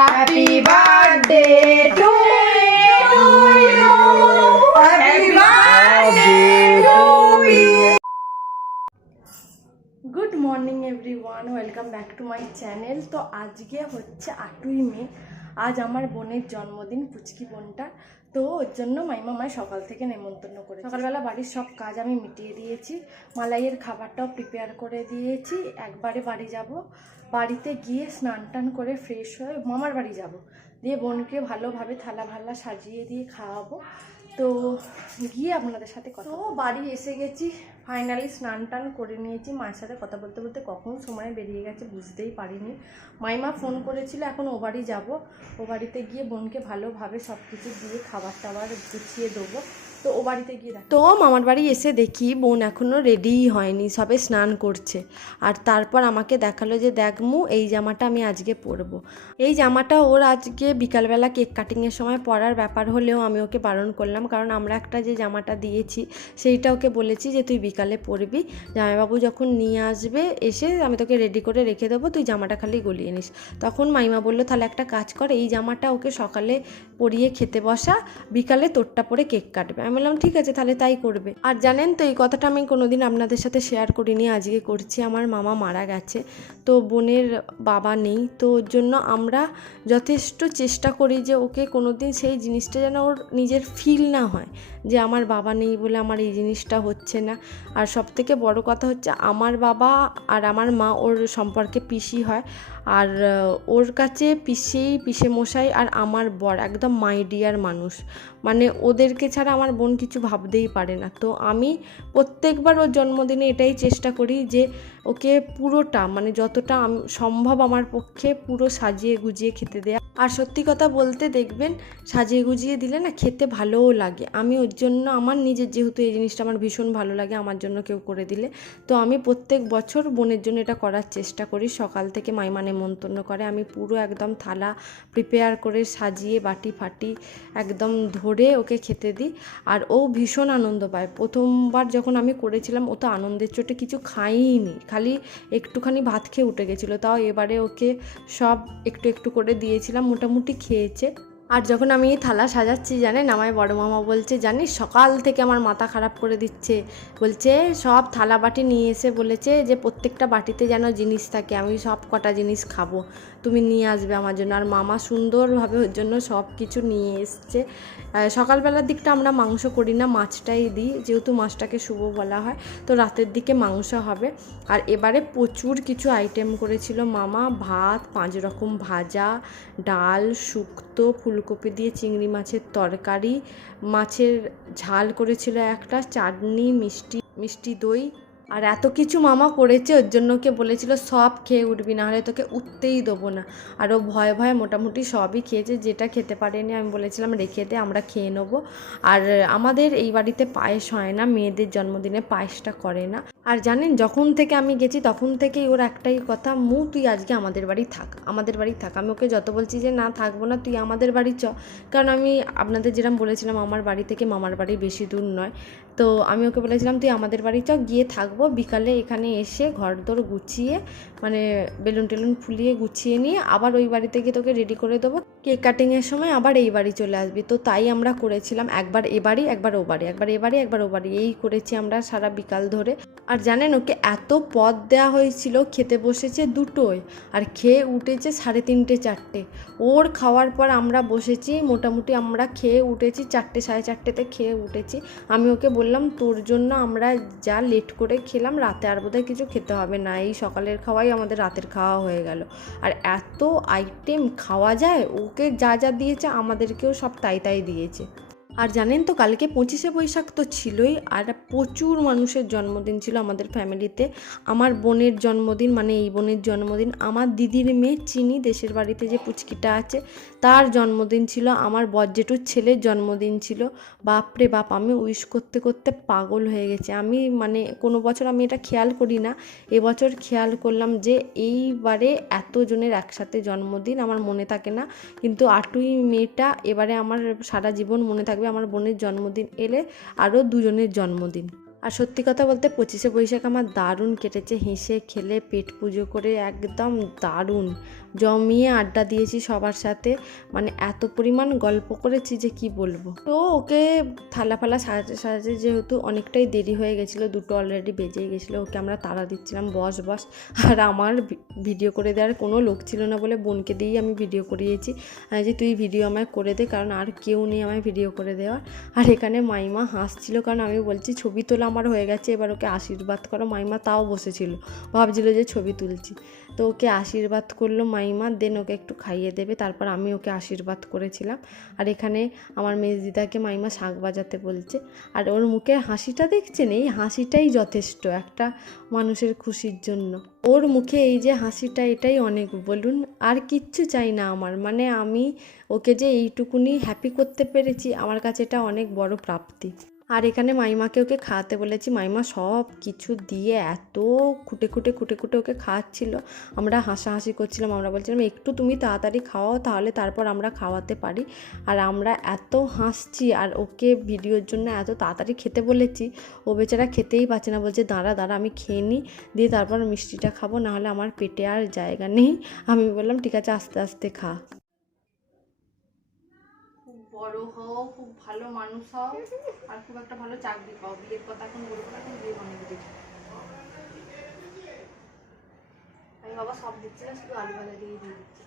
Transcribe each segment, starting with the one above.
Happy birthday to you. Happy birthday to you. Good morning everyone welcome back to my channel তো আজকে হচ্ছে আটই মে আজ আমার বোনের জন্মদিন, পুচকি বোনটা। তো ওর জন্য মাইমা মায় সকাল থেকে নেমন্তন্ন করে সকালবেলা বাড়ির সব কাজ আমি মিটিয়ে দিয়েছি। মালাইয়ের খাবারটাও প্রিপেয়ার করে দিয়েছি। একবারে বাড়ি যাব। বাড়িতে গিয়ে স্নান টান করে ফ্রেশ হয়ে মামার বাড়ি যাব। দিয়ে বোনকে ভালোভাবে থালা ভাল্লা সাজিয়ে দিয়ে খাওয়াবো। তো গিয়ে আপনাদের সাথে কথা তো বাড়ি এসে গেছি ফাইনালি স্নান টান করে নিয়েছি। মায়ের সাথে কথা বলতে বলতে কখন সময় বেরিয়ে গেছে বুঝতেই পারিনি। মাইমা ফোন করেছিল এখন ও বাড়ি যাব। ও বাড়িতে গিয়ে বোনকে ভালোভাবে সব কিছু দিয়ে খাবার টাবার গুছিয়ে দেবো। তো ও বাড়িতে গিয়ে তো মামার বাড়ি এসে দেখি বোন এখনও রেডিই হয়নি, সবে স্নান করছে। আর তারপর আমাকে দেখাল যে দেখমু এই জামাটা আমি আজকে পরবো। এই জামাটা ওর আজকে বিকালবেলা কেক কাটিংয়ের সময় পরার ব্যাপার হলেও আমি ওকে বারণ করলাম। কারণ আমরা একটা যে জামাটা দিয়েছি, সেইটা ওকে বলেছি যে, তুই বিকালে পরবি। জামাইবাবু যখন নিয়ে আসবে, এসে আমি তোকে রেডি করে রেখে দেবো, তুই জামাটা খালি গলিয়ে নিস। তখন মাইমা বলল, তাহলে একটা কাজ কর, এই জামাটা ওকে সকালে পরিয়ে খেতে বসা, বিকালে তোরটা পরে কেক কাটবে। আমি বললাম, ঠিক আছে, তাহলে তাই করবে। আর জানেন তো, এই কথাটা আমি কোনোদিন আপনাদের সাথে শেয়ার করিনি, আজকে করছি। আমার মামা মারা গেছে, তো বোনের বাবা নেই, তো ওর জন্য আমরা যথেষ্ট চেষ্টা করি যে ওকে কোনোদিন সেই জিনিসটা যেন ওর নিজের ফিল না হয়, যে আমার বাবা নেই বলে আমার এই জিনিসটা হচ্ছে না। আর সব থেকে বড় কথা হচ্ছে, আমার বাবা আর আমার মা ওর সম্পর্কে পিসি হয় আর ওর কাছে পিসি পিসে মশাই আর আমার বর একদম মাই ডিয়ার মানুষ। মানে ওদেরকে ছাড়া আমার বোন কিছু ভাবতেই পারে না। তো আমি প্রত্যেকবার ওর জন্মদিনে এটাই চেষ্টা করি যে ওকে পুরোটা মানে যতটা সম্ভব আমার পক্ষে পুরো সাজিয়ে গুজিয়ে খেতে দেয়া। আর সত্যি কথা বলতে দেখবেন, সাজিয়ে গুজিয়ে দিলে না খেতে ভালোও লাগে। আমি ওর জন্য, আমার নিজের যেহেতু এই জিনিসটা আমার ভীষণ ভালো লাগে, আমার জন্য কেউ করে দিলে। তো আমি প্রত্যেক বছর বোনের জন্য এটা করার চেষ্টা করি। সকাল থেকে মাইমা নেমন্তন্ন করে। আমি পুরো একদম থালা প্রিপেয়ার করে সাজিয়ে, বাটি ফাটি একদম ধরে ওকে খেতে দিই। আর ও ভীষণ আনন্দ পায়। প্রথমবার যখন আমি করেছিলাম, ও তো আনন্দের চোটে কিছু খাইনি খালি একটুখানি ভাত খেয়ে উঠে গেছিল। তাও এবারে ওকে সব একটু একটু করে দিয়েছিলাম। মোটামুটি খেয়েছে। আর যখন আমি এই থালা সাজাচ্ছি, জানেন? আমায় বড় মামা বলছে, জানিস, সকাল থেকে আমার মাথা খারাপ করে দিচ্ছে। বলছে, সব থালা বাটি নিয়ে এসে বলেছে যে, প্রত্যেকটা বাটিতে যেন জিনিস থাকে, আমি সব কটা জিনিস খাব। তুমি নিয়ে আসবে আমার জন্য। আর মামা সুন্দরভাবে ওর জন্য সব কিছু নিয়ে এসছে। সকালবেলার দিকটা আমরা মাংস করি না, মাছটাই দিই। যেহেতু মাছটাকে শুভ বলা হয়, তো রাতের দিকে মাংস হবে। আর এবারে প্রচুর কিছু আইটেম করেছিল মামা। ভাত, পাঁচ রকম ভাজা, ডাল, শুক্তো, ফুলকপি দিয়ে চিংড়ি মাছের তরকারি। মাছের ঝাল করেছিল একটা, চাটনি, মিষ্টি মিষ্টি দই আর এত কিছু মামা করেছে, ওর জন্য ওকে বলেছিল, সব খেয়ে উঠবি, না হলে তোকে উঠতেই দেবো না। আর ও ভয়ে ভয়ে মোটামুটি সবই খেয়েছে, যেটা খেতে পারেনি আমি বলেছিলাম, রেখে দে, আমরা খেয়ে নেব। আর আমাদের এই বাড়িতে পায়েস হয় না, মেয়েদের জন্মদিনে পায়েসটা করে না। আর জানেন, যখন থেকে আমি গেছি, তখন থেকেই ওর একটাই কথা, মু, তুই আজকে আমাদের বাড়ি থাক, আমাদের বাড়ি থাক। আমি ওকে যত বলছি যে, না, থাকব না, তুই আমাদের বাড়ি চ। কারণ আমি আপনাদের যেরকম বলেছিলাম, আমার বাড়ি থেকে মামার বাড়ি বেশি দূর নয়। তো আমি ওকে বলেছিলাম, তুই আমাদের বাড়ি চ, গিয়ে থাকব, বিকালে এখানে এসে ঘর দর গুছিয়ে মানে বেলুন টেলুন ফুলিয়ে গুছিয়ে নিয়ে আবার ওই বাড়িতে গিয়ে তোকে রেডি করে দেবো। কেক কাটিংয়ের সময় আবার এই বাড়ি চলে আসবি। তো তাই আমরা করেছিলাম একবার এ বাড়ি, একবার ও বাড়ি, একবার এ বাড়ি, একবার ও বাড়ি। এই করেছি আমরা সারা বিকাল ধরে। আর জানেন ওকে এত পদ দেওয়া হয়েছিল, খেতে বসেছে দুটোই। আর খেয়ে উঠেছে সাড়ে তিনটে, চারটে। ওর খাওয়ার পর আমরা বসেছি, মোটামুটি আমরা খেয়ে উঠেছি, চারটে, সাড়ে চারটেতে খেয়ে উঠেছি। আমি ওকে বললাম, তোর জন্য আমরা যা লেট করে খেলাম, রাতে আর বোধহয় কিছু খেতে হবে না। এই সকালের খাওয়াই আমাদের রাতের খাওয়া হয়ে গেল। আর এত আইটেম খাওয়া যায়, ওকে যা যা দিয়েছে আমাদেরকেও সব তাই তাই দিয়েছে। আর জানেন তো, কালকে পঁচিশে বৈশাখ তো ছিলই, আর প্রচুর মানুষের জন্মদিন ছিল আমাদের ফ্যামিলিতে। আমার বোনের জন্মদিন মানে এই বোনের জন্মদিন, আমার দিদির মেয়ে চিনি দেশের বাড়িতে যে পুচকিটা আছে, তার জন্মদিন ছিল, আমার বজ্জেটুর ছেলের জন্মদিন ছিল। বাপরে বাপ, আমি উইশ করতে করতে পাগল হয়ে গেছে। আমি মানে কোনো বছর আমি এটা খেয়াল করি না এবছর খেয়াল করলাম যে এইবারে এতজনের একসাথে জন্মদিন আমার মনে থাকে না। কিন্তু আটই মেয়েটা এবারে আমার সারা জীবন মনে থাকবে আমার বোনের জন্মদিন এলে আরও দুজনের জন্মদিন। আর সত্যি কথা বলতে পঁচিশে বৈশাখ আমার দারুণ কেটেছে, হেসে, খেলে, পেট পুজো করে, একদম দারুণ। জমিয়ে আড্ডা দিয়েছি সবার সাথে। মানে এত পরিমাণ গল্প করেছি যে কি বলব। তো ওকে থালা ফালা সাজাতে সাজাতে যেহেতু অনেকটাই দেরি হয়ে গেছিল, দুটো অলরেডি বেজে গেছিল, ওকে আমরা তাড়া দিচ্ছিলাম, বস বস। আর আমার ভিডিও করে দেওয়ার কোনো লোক ছিল না বলে বোনকে দিয়েই আমি ভিডিও করিয়েছি। যে তুই ভিডিও আমায় করে দে, কারণ আর কেউ নেই আমায় ভিডিও করে দেওয়ার। আর এখানে মাইমা হাসছিল, কারণ আমি বলছি, ছবি তোলা আমার হয়ে গেছে, এবার ওকে আশীর্বাদ করো। মাইমা তাও বসেছিল। ভাবছিল যে ছবি তুলছি। তো ওকে আশীর্বাদ করল মাইমা দেন ওকে একটু খাইয়ে দেবে, তারপর আমি ওকে আশীর্বাদ করেছিলাম। আর এখানে আমার মেজদিদাকে মাইমা শাঁখ বাজাতে বলছে। আর ওর মুখের হাসিটা দেখছেন? এই হাসিটাই যথেষ্ট একটা মানুষের খুশির জন্য। ওর মুখে এই যে হাসিটা, এটাই অনেক। বলুন, আর কিচ্ছু চাই না আমার। মানে আমি ওকে যে এইটুকুনি হ্যাপি করতে পেরেছি, আমার কাছে এটা অনেক বড় প্রাপ্তি। আর এখানে মাইমাকে ওকে খাওয়াতে বলেছি, মাইমা সব কিছু দিয়ে এত খুঁটে খুঁটে খুঁটে খুঁটে ওকে খাওয়াচ্ছিল। আমরা হাসাহাসি করছিলাম, আমরা বলছিলাম, একটু তুমি তাড়াতাড়ি খাওয়াও, তাহলে তারপর আমরা খাওয়াতে পারি। আর আমরা এত হাসছি, আর ওকে ভিডিওর জন্য এত তাড়াতাড়ি খেতে বলেছি, ও বেচারা খেতেই পাচ্ছে না, বলছে, দাঁড়া দাঁড়া, আমি খেয়ে নিই, দিয়ে তারপর মিষ্টিটা খাব, নাহলে আমার পেটে আর জায়গা নেই। আমি বললাম, ঠিক আছে, আস্তে আস্তে খা। বড় হও, খুব ভালো মানুষ হও, আর খুব একটা ভালো চাকরি পাও। বিয়ের কথা এখন বলব এখন বিয়ে বানিয়ে দিই আমি বাবা সব দিচ্ছি না, শুধু আলু ভাজা দিয়ে দিয়ে দিচ্ছি।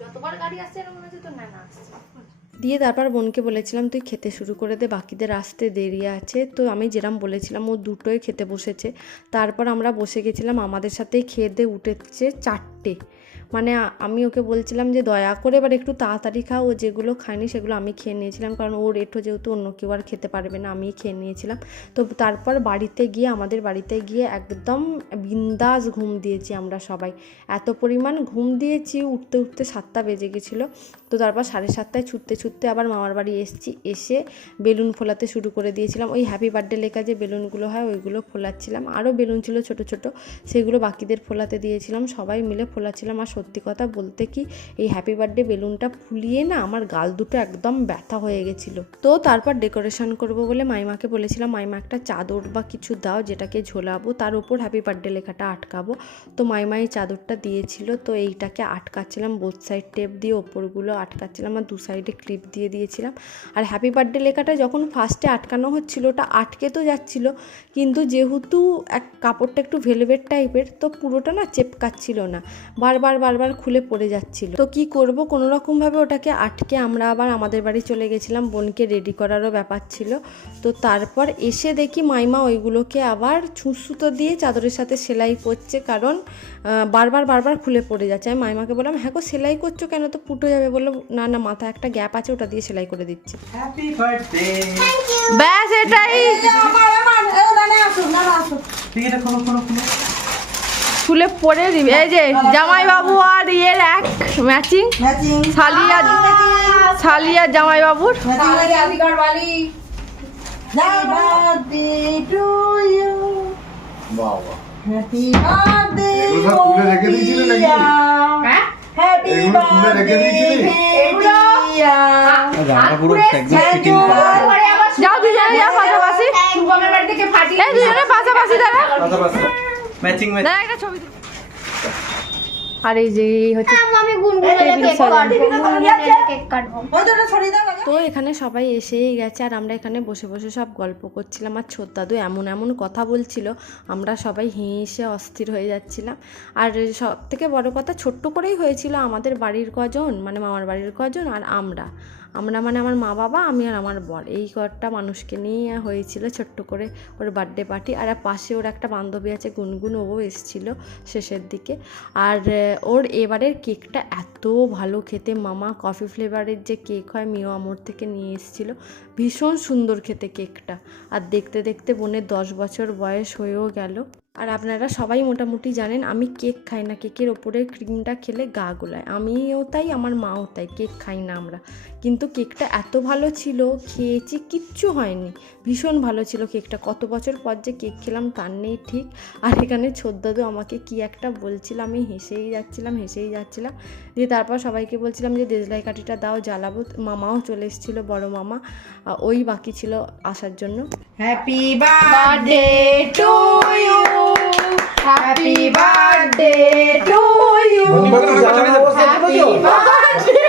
যতবার গাড়ি আসছে, এরকম মনে হচ্ছে তো না না আসছে। দিয়ে তারপর বোনকে বলেছিলাম, তুই খেতে শুরু করে দে, বাকিদের আসতে দেরি আছে। তো আমি যেরাম বলেছিলাম, ও দুটোই খেতে বসেছে। তারপর আমরা বসে গেছিলাম, আমাদের সাথেই খেয়ে দিয়ে উঠেছে চারটে। মানে আমি ওকে বলছিলাম যে দয়া করে এবার একটু তাড়াতাড়ি খাও, ও যেগুলো খায়নি সেগুলো আমি খেয়ে নিয়েছিলাম। কারণ ওর এঠো যেহেতু অন্য কেউ আর খেতে পারবে না, আমিই খেয়ে নিয়েছিলাম। তো তারপর বাড়িতে গিয়ে, আমাদের বাড়িতে গিয়ে একদম বিন্দাস ঘুম দিয়েছি আমরা সবাই। এত পরিমাণ ঘুম দিয়েছি, উঠতে উঠতে সাতটা বেজে গেছিল। তো তারপর সাড়ে সাতটায় ছুটতে ছুটতে আবার মামার বাড়ি এসেছি, এসে বেলুন ফোলাতে শুরু করে দিয়েছিলাম। ওই হ্যাপি বার্থডে লেখা যে বেলুনগুলো হয়, ওইগুলো ফোলাচ্ছিলাম। আরও বেলুন ছিল ছোট ছোট, সেগুলো বাকিদের ফোলাতে দিয়েছিলাম। সবাই মিলে ফোলাচ্ছিলাম আর সত্যি কথা বলতে কি, এই হ্যাপি বার্থডে বেলুনটা ফুলিয়ে না আমার গাল দুটো একদম ব্যথা হয়ে গেছিল। তো তারপর ডেকোরেশন করব বলে মাইমাকে বলেছিলাম, মাইমা একটা চাদর বা কিছু দাও যেটাকে ঝোলাবো, তার উপর হ্যাপি বার্থডে লেখাটা আটকাবো। তো মাইমা এই চাদরটা দিয়েছিল, তো এইটাকে আটকাচ্ছিলাম বোথ সাইড টেপ দিয়ে, ওপরগুলো আটকাচ্ছিলাম আর দু সাইডে ক্লিপ দিয়ে দিয়েছিলাম। আর হ্যাপি বার্থডে লেখাটা যখন ফার্স্টে আটকানো হচ্ছিল, ওটা আটকে তো যাচ্ছিল, কিন্তু যেহেতু এক কাপড়টা একটু ভেলভেট টাইপের তো পুরোটা না চেপকাচ্ছিল না। বারবার বারবার খুলে পড়ে যাচ্ছিল। তো কি করব? কোনো রকমভাবে ওটাকে আটকে আমরা আবার আমাদের বাড়ি চলে গেছিলাম বোনকে রেডি করারও ব্যাপার ছিল। তো তারপর এসে দেখি মাইমা ওইগুলোকে আবার ছুঁচুতো দিয়ে চাদরের সাথে সেলাই করছে কারণ বারবার বারবার খুলে পড়ে যাচ্ছে। আমি মাইমাকে বললাম হ্যাঁ গো সেলাই করছ কেন? তো ফুটো যাবে। বলল না না মাথা একটা গ্যাপ আছে ওটা দিয়ে সেলাই করে দিচ্ছি। হ্যাপি বার্থডে ব্যাস এটাই। আমার আমার ও নানা আসো নানা আসো। ঠিক আছে খোলো পরে দিবি। এই যে জামাই বাবু আর ইয়ের এক ম্যাচিং। ম্যাচিং। শালিয়া শালিয়া জামাই বাবুর? হ্যাঁ? যাও দুজনে পাশাপাশি। পাশাপাশি দাঁড়া। ম্যাচিং ম্যাচিং দাঁড়া একটা ছবি। আর এই যে হচ্ছে আমি কাটবো ওই তো এখানে সবাই এসেই গেছে আর আমরা এখানে বসে বসে সব গল্প করছিলাম আর ছোট্টাদু এমন এমন কথা বলছিল আমরা সবাই হেসে অস্থির হয়ে যাচ্ছিলাম। আর সব থেকে বড় কথা ছোট্ট করেই হয়েছিল আমাদের বাড়ির কজন মানে মামার বাড়ির কজন আর আমরা। আমরা মানে আমার মা বাবা, আমি আর আমার বর। এই কটা মানুষকে নিয়ে হয়েছিল ছোট্ট করে ওর বার্থডে পার্টি আর পাশে ওর একটা বান্ধবী আছে, গুনগুন, ও এসেছিল শেষের দিকে। আর ওর এবারের কেকটা এত ভালো খেতে, মামা কফি ফ্লেভারের যে কেক হয়, মিও আমর থেকে নিয়ে এসেছিল। ভীষণ সুন্দর খেতে কেকটা। আর দেখতে দেখতে বোনের দশ বছর বয়স হয়েও গেল। আর আপনারা সবাই মোটামুটি জানেন, আমি কেক খাই না। কেকের ওপরের ক্রিমটা খেলে গা গোলায়। আমিও তাই, আমার মাও তাই, কেক খাই না আমরা। কিন্তু কেকটা এত ভালো ছিল, খেয়েছি, কিচ্ছু হয়নি। ভীষণ ভালো ছিল কেকটা। কত বছর পর যে কেক খেলাম, তার নেই ঠিক। আর এখানে ছোদ্দাদু আমাকে কি একটা বলছিল, আমি হেসেই যাচ্ছিলাম হেসেই যাচ্ছিলাম। দিয়ে তারপর সবাইকে বলছিলাম যে, দেজলাই কাঠিটা দাও, জ্বালাবো। মামাও চলে এসেছিল, বড় মামা। ওই বাকি ছিল আসার জন্য। Happy birthday to you happy birthday to you happy birthday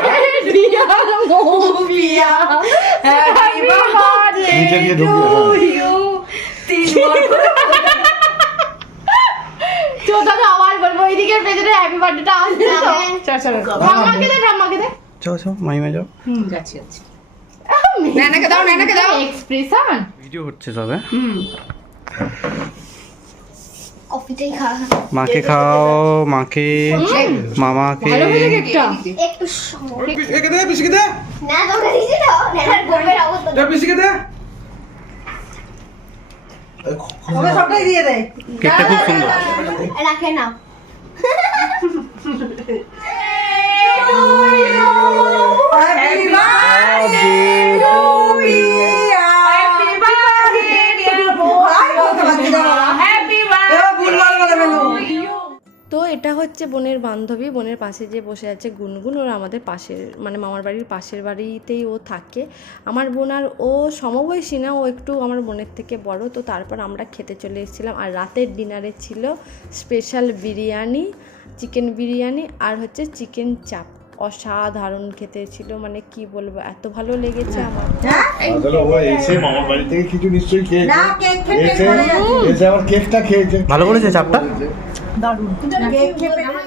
dear Mobia happy birthday to you তিনবার আবার বলব ওইদিকে পেছনে হ্যাপি বার্থডেটা আসছে তো ঠাম্মাকে দে ঠাম্মাকে দে। চলো চলো মাইমা যাও হুম যাচ্ছি যাচ্ছি। নানাকে দাও নানাকে দাও। এক্সপ্রেশন ভিডিও হচ্ছে তবে খা মাকে খাও মাকে মামাকে কেকটা খুব সুন্দর রাখে না এটা হচ্ছে বোনের বান্ধবী, বোনের পাশে যে বসে আছে গুনগুন, ওরা আমাদের পাশের মানে মামার বাড়ির পাশের বাড়িতেই ও থাকে। আমার বোন আর ও সমবয়সী না, ও একটু আমার বোনের থেকে বড়, তো তারপর আমরা খেতে চলে এসেছিলাম। আর রাতের ডিনারে ছিল স্পেশাল বিরিয়ানি চিকেন বিরিয়ানি আর হচ্ছে চিকেন চাপ অসাধারণ খেতে ছিল মানে কি বলব এত ভালো লেগেছে আমার। ভালো করেছে চাপটা?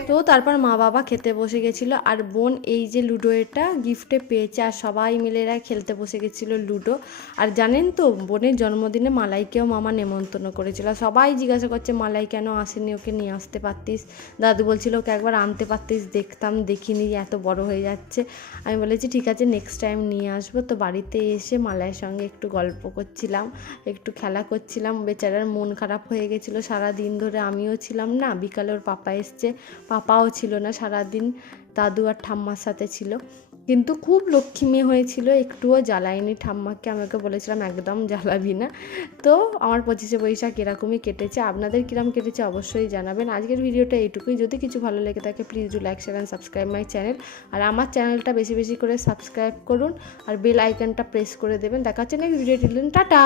তো তারপর মা বাবা খেতে বসে গেছিল আর বোন এই যে লুডো এটা গিফটে পেয়েছে আর সবাই মিলে এরা খেলতে বসে গেছিল লুডো। আর জানেন তো বোনের জন্মদিনে মালাইকেও মামা নেমন্তন্ন করেছিল। সবাই জিজ্ঞাসা করছে মালাই কেন আসেনি? ওকে নিয়ে আসতে পারতিস? দাদু বলছিল ওকে একবার আনতে পারতিস দেখতাম দেখিনি এত বড় হয়ে যাচ্ছে। আমি বলেছি, ঠিক আছে নেক্সট টাইম নিয়ে আসব। তো বাড়িতে এসে মালায়ের সঙ্গে একটু গল্প করছিলাম, একটু খেলা করছিলাম। বেচারার মন খারাপ হয়ে গেছিল সারা দিন ধরে। আমিও ছিলাম না। বিকালে ওর পাপা এসছে। পাপাও ছিল না সারাদিন। দাদু আর ঠাম্মার সাথে ছিল। কিন্তু খুব লক্ষ্মী মেয়ে হয়েছিল, একটুও জ্বালায়নি ঠাম্মাকে, আমাকে বলেছিলাম, একদম জ্বালাবি না। তো আমার পঁচিশে বৈশাখ এরকমই কেটেছে, আপনাদের কিরম কেটেছে অবশ্যই জানাবেন। আজকের ভিডিওটা এইটুকুই, যদি কিছু ভালো লেগে থাকে please do like share and subscribe my channel আর আমার চ্যানেলটা বেশি বেশি করে সাবস্ক্রাইব করুন, আর বেল আইকনটা প্রেস করে দেবেন। দেখা হচ্ছে নেক্সট ভিডিও টাটা!